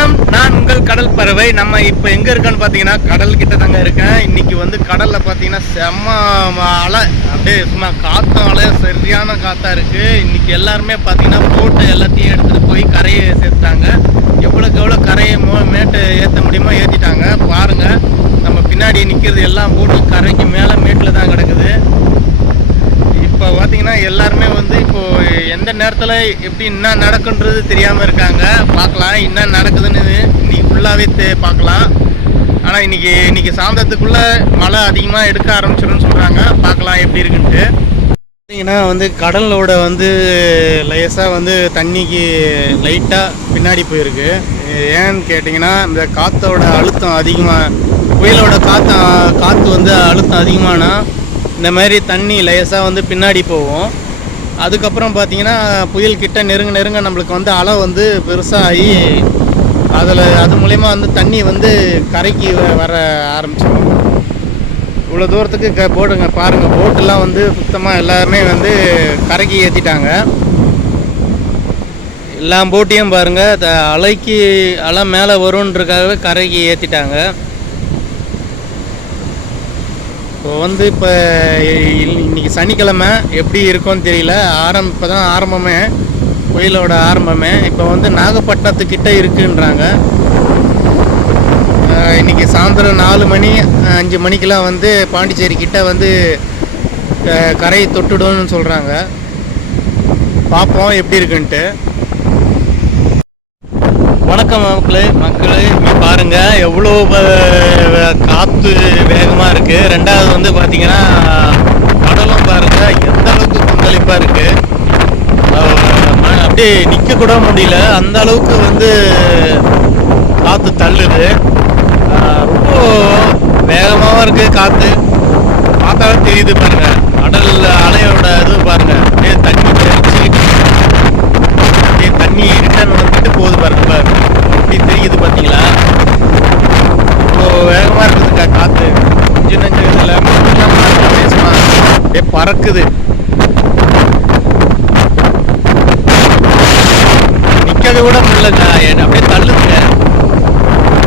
வணக்கம். நான் உங்கள் கடல் பறவை. நம்ம இப்போ எங்கே இருக்கோன்னு பார்த்தீங்கன்னா கடல் கிட்ட தாங்க இருக்கேன். இன்னைக்கு வந்து கடலில் பார்த்தீங்கன்னா செம்ம அலை அப்படியே சும்மா காற்றும் அலை சரியான காற்றா இருக்குது இன்னைக்கு எல்லாருமே பார்த்தீங்கன்னா போட்டை எல்லாத்தையும் எடுத்துகிட்டு போய் கரையை சேர்த்துட்டாங்க. எவ்வளோக்கு எவ்வளோ கரையை மோ மேட்டை ஏற்ற முடியுமோ ஏற்றிட்டாங்க பாருங்கள் நம்ம பின்னாடி நிற்கிறது எல்லாம் போட்டு கரைக்கு மேலே மேட்டில் தான் கிடக்குது. இப்போ பார்த்தீங்கன்னா எல்லாருமே வந்து இப்போ எந்த நேரத்தில் எப்படி என்ன நடக்குன்றது தெரியாமல் இருக்காங்க. பார்க்கலாம் என்ன நடக்குதுன்னு இன்னைக்கு ஃபுல்லாகவே தே பார்க்கலாம் ஆனால் இன்னைக்கு இன்றைக்கி சாயந்தரத்துக்குள்ளே மழை அதிகமாக எடுக்க ஆரம்பிச்சிடும்னு சொல்கிறாங்க பார்க்கலாம் எப்படி இருக்குன்ட்டு. பார்த்தீங்கன்னா வந்து கடலோட வந்து லேசாக வந்து தண்ணிக்கு லைட்டாக பின்னாடி போயிருக்கு. ஏன்னு கேட்டிங்கன்னா இந்த காற்றோட அழுத்தம் அதிகமாக புயலோட காற்று காற்று வந்து அழுத்தம் அதிகமானால் இந்த மாதிரி தண்ணி லேசாக வந்து பின்னாடி போகும். அதுக்கப்புறம் பார்த்தீங்கன்னா புயல் கிட்ட நெருங்க நெருங்க நம்மளுக்கு வந்து அலை வந்து பெருசாக ஆகி அதில் அது மூலயமா வந்து தண்ணி வந்து கரைக்கு வ- வர ஆரம்பிச்சிடும். இவ்வளோ தூரத்துக்கு க போடுங்க பாருங்கள் போட்டெல்லாம் வந்து சுத்தமாக எல்லாருமே வந்து கரைக்கு ஏற்றிட்டாங்க எல்லா போட்டையும் பாருங்கள் த அலைக்கு அலை மேலே வரும்ன்றக்காகவே கரைக்கு ஏற்றிட்டாங்க இப்போ வந்து இப்போ இன்னைக்கு சனிக்கிழமை எப்படி இருக்கும்னு தெரியல. ஆரம் இப்போ தான் ஆரம்பமே. கோயிலோட ஆரம்பமே. இப்போ வந்து நாகப்பட்டினத்துக்கிட்ட இருக்குன்றாங்க. இன்றைக்கி இன்னைக்கு சாயந்தரம் நாலு மணி அஞ்சு மணிக்கெலாம் வந்து பாண்டிச்சேரி கிட்ட வந்து க- கரையை தொட்டுடும்னு சொல்கிறாங்க பார்ப்போம் எப்படி இருக்குன்ட்டு. வணக்கம் மக்களே மக்களே இப்போ பாருங்கள் எவ்வளோ காற்று வேகமாக இருக்குது ரெண்டாவது வந்து பார்த்தீங்கன்னா கடலும் பாருங்கள் எந்த அளவுக்கு கொந்தளிப்பாக இருக்குது ம- அப்படியே நிற்க கூட முடியல. அந்த அளவுக்கு வந்து காற்று தள்ளுது. ரொம்ப வேகமாகவும் இருக்குது காற்று பார்த்தாலும் தெரியுது பாருங்கள் கடல் அலையோட இது பாருங்கள் அப்படியே தண்ணி அப்படியே தண்ணி ரிட்டர்ன் வந்துட்டு போகுது பாருங்க பாருங்க. எப்படி தெரியுது பார்த்தீங்களா? இவ்வளோ வேகமாக இருக்குதுக்கா காற்று கொஞ்சம் நஞ்சம் இதில் அப்படியே அப்படியே பறக்குது. நிற்கவே கூட முடியலங்க என்ன அப்படியே தள்ளுதுங்க.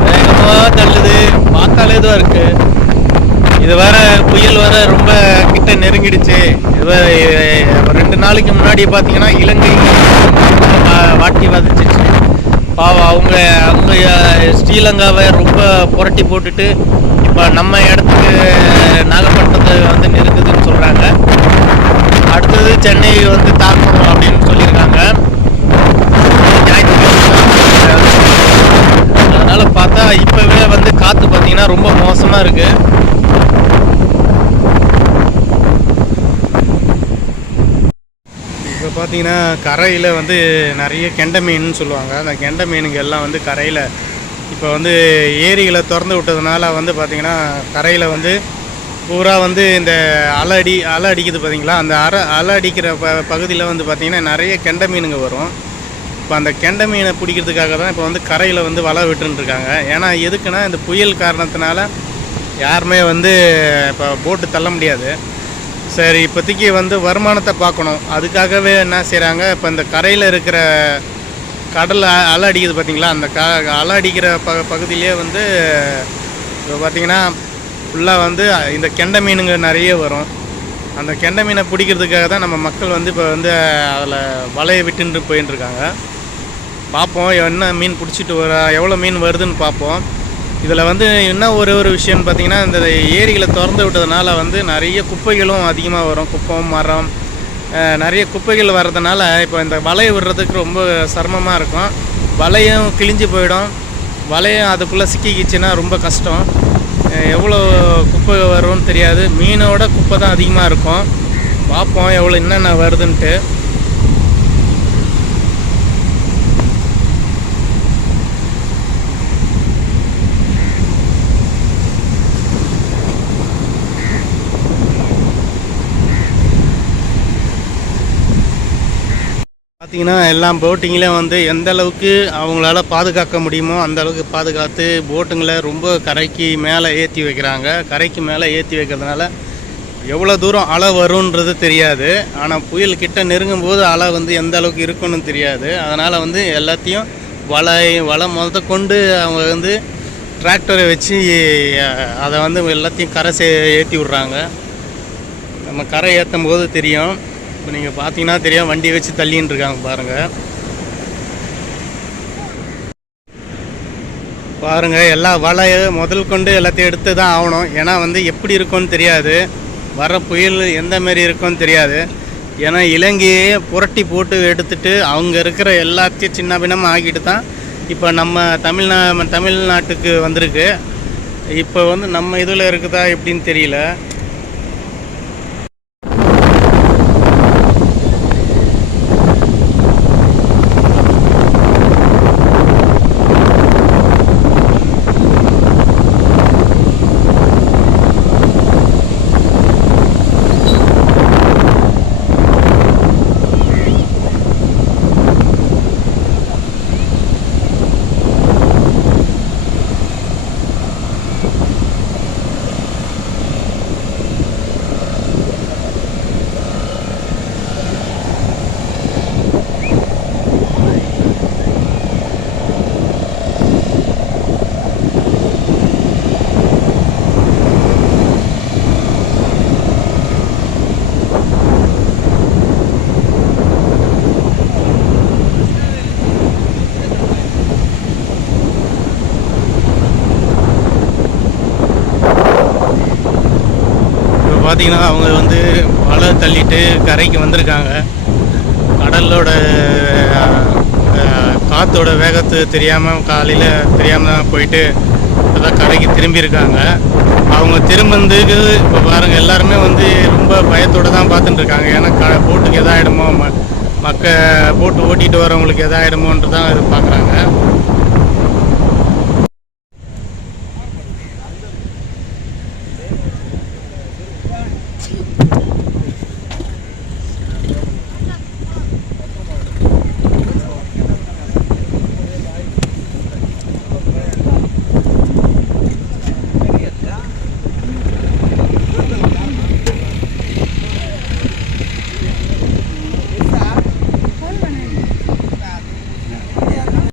வேகமாக தள்ளுது. பார்த்தாலே இதுவாக இருக்கு. இது வேற புயல் வேற ரொம்ப கிட்ட நெருங்கிடுச்சு. இது ரெண்டு நாளைக்கு முன்னாடி பார்த்தீங்கன்னா இலங்கை வாட்டி வதச்சிச்சு பாவம் அவங்க அவங்க ஸ்ரீலங்காவை ரொம்ப புரட்டி போட்டுட்டு இப்போ நம்ம இடத்துக்கு நாகப்பட்டினத்தை வந்து நெருங்குதுன்னு சொல்கிறாங்க அடுத்தது சென்னை வந்து தாக்கணும் அப்படின்னு சொல்லியிருக்காங்க. அதனால் பார்த்தா இப்போவே வந்து காற்று பார்த்தீங்கன்னா ரொம்ப மோசமாக இருக்குது இப்போ பார்த்தீங்கன்னா கரையில் வந்து நிறைய கெண்டை மீன் சொல்லுவாங்க. அந்த கெண்டை மீனுங்க எல்லாம் வந்து கரையில் இப்போ வந்து ஏரிகளை திறந்து விட்டதுனால வந்து பார்த்திங்கன்னா கரையில் வந்து பூரா வந்து இந்த அலை அடி அலை அடிக்குது பார்த்திங்களா? அந்த அரை அலை அடிக்கிற ப பகுதியில் வந்து பார்த்திங்கன்னா நிறைய கெண்டை மீனுங்க வரும். இப்போ அந்த கெண்டை மீனை பிடிக்கிறதுக்காக தான் இப்போ வந்து கரையில் வந்து வலை விட்டுருக்காங்க ஏன்னா எதுக்குன்னா இந்த புயல் காரணத்தினால யாருமே வந்து இப்போ போட்டு தள்ள முடியாது. சரி இப்போதைக்கு வந்து வருமானத்தை பார்க்கணும். அதுக்காகவே என்ன செய்கிறாங்க இப்போ இந்த கரையில் இருக்கிற கடல் அ- அலை அடிக்குது பார்த்தீங்களா அந்த க அலை அடிக்கிற ப பகுதியிலே வந்து இப்போ பார்த்தீங்கன்னா ஃபுல்லாக வந்து இந்த கெண்டை மீனுங்க நிறைய வரும். அந்த கெண்டை மீனை பிடிக்கிறதுக்காக தான் நம்ம மக்கள் வந்து இப்போ வந்து அதில் வலையை விட்டுன்ட்டு போயின்னு இருக்காங்க பார்ப்போம் என்ன மீன் பிடிச்சிட்டு வர எவ்வளோ மீன் வருதுன்னு பார்ப்போம். இதில் வந்து என்ன ஒரு ஒரு விஷயம்னு பார்த்தீங்கன்னா இந்த ஏரிகளை திறந்து விட்டதுனால வந்து நிறைய குப்பைகளும் அதிகமாக வரும். குப்பம் மரம் நிறைய குப்பைகள் வர்றதுனால இப்போ இந்த வலையை விடுறதுக்கு ரொம்ப சிரமமாக இருக்கும். வலையும் கிழிஞ்சு போயிடும். வலையும் அதுக்குள்ளே சிக்கிக்கிச்சுன்னா ரொம்ப கஷ்டம். எவ்வளோ குப்பை வரும்னு தெரியாது. மீனோட குப்பை தான் அதிகமாக இருக்கும். பார்ப்போம் எவ்வளோ என்னென்ன வருதுன்ட்டு. பார்த்திங்கன்னா எல்லாம் போட்டிங்லேயும் வந்து எந்த அளவுக்கு அவங்களால பாதுகாக்க முடியுமோ அந்த அளவுக்கு பாதுகாத்து போட்டுங்களை ரொம்ப கரைக்கு மேலே ஏற்றி வைக்கிறாங்க. கரைக்கு மேலே ஏற்றி வைக்கிறதுனால எவ்வளோ தூரம் அலை வரும்ன்றது தெரியாது. ஆனால் புயல் கிட்ட நெருங்கும் போது அலை வந்து எந்த அளவுக்கு இருக்குன்னு தெரியாது. அதனால் வந்து எல்லாத்தையும் வலை வலை முதல்ல கொண்டு அவங்க வந்து டிராக்டரை வச்சு அதை வந்து எல்லாத்தையும் கரை சே ஏற்றி விட்றாங்க. நம்ம கரை ஏற்றும் போது தெரியும். இப்போ நீங்கள் பார்த்தீங்கன்னா தெரியும் வண்டியை வச்சு தள்ளின்னு இருக்காங்க பாருங்கள் பாருங்க எல்லா வலை முதல் கொண்டு எல்லாத்தையும் எடுத்து தான் ஆகணும். ஏன்னா வந்து எப்படி இருக்கும்னு தெரியாது. வர புயல் எந்த மாரி இருக்கும்னு தெரியாது. ஏன்னா இலங்கையே புரட்டி போட்டு எடுத்துட்டு அவங்க இருக்கிற எல்லாத்தையும் சின்ன பின்னமாக ஆக்கிட்டு தான் இப்போ நம்ம தமிழ்நா தமிழ்நாட்டுக்கு வந்திருக்கு. இப்போ வந்து நம்ம இதில் இருக்குதா எப்படின்னு தெரியல. பார்த்தீங்கன்னா அவங்க வந்து வலை தள்ளிட்டு கரைக்கு வந்திருக்காங்க. கடலோட காற்றோட காத்தோட வேகத்து தெரியாமல் காலையில் தெரியாமல் போயிட்டு அதான் கரைக்கு திரும்பியிருக்காங்க. அவங்க திரும்பினதுக்கு இப்போ பாருங்கள் எல்லாருமே வந்து ரொம்ப பயத்தோடு தான் பார்த்துட்டுருக்காங்க ஏன்னா க போட்டுக்கு எதாயிடுமோ ம மக்க போட்டு ஓட்டிகிட்டு வரவங்களுக்கு எதாயிடுமோன்ட்டு தான் இது பார்க்குறாங்க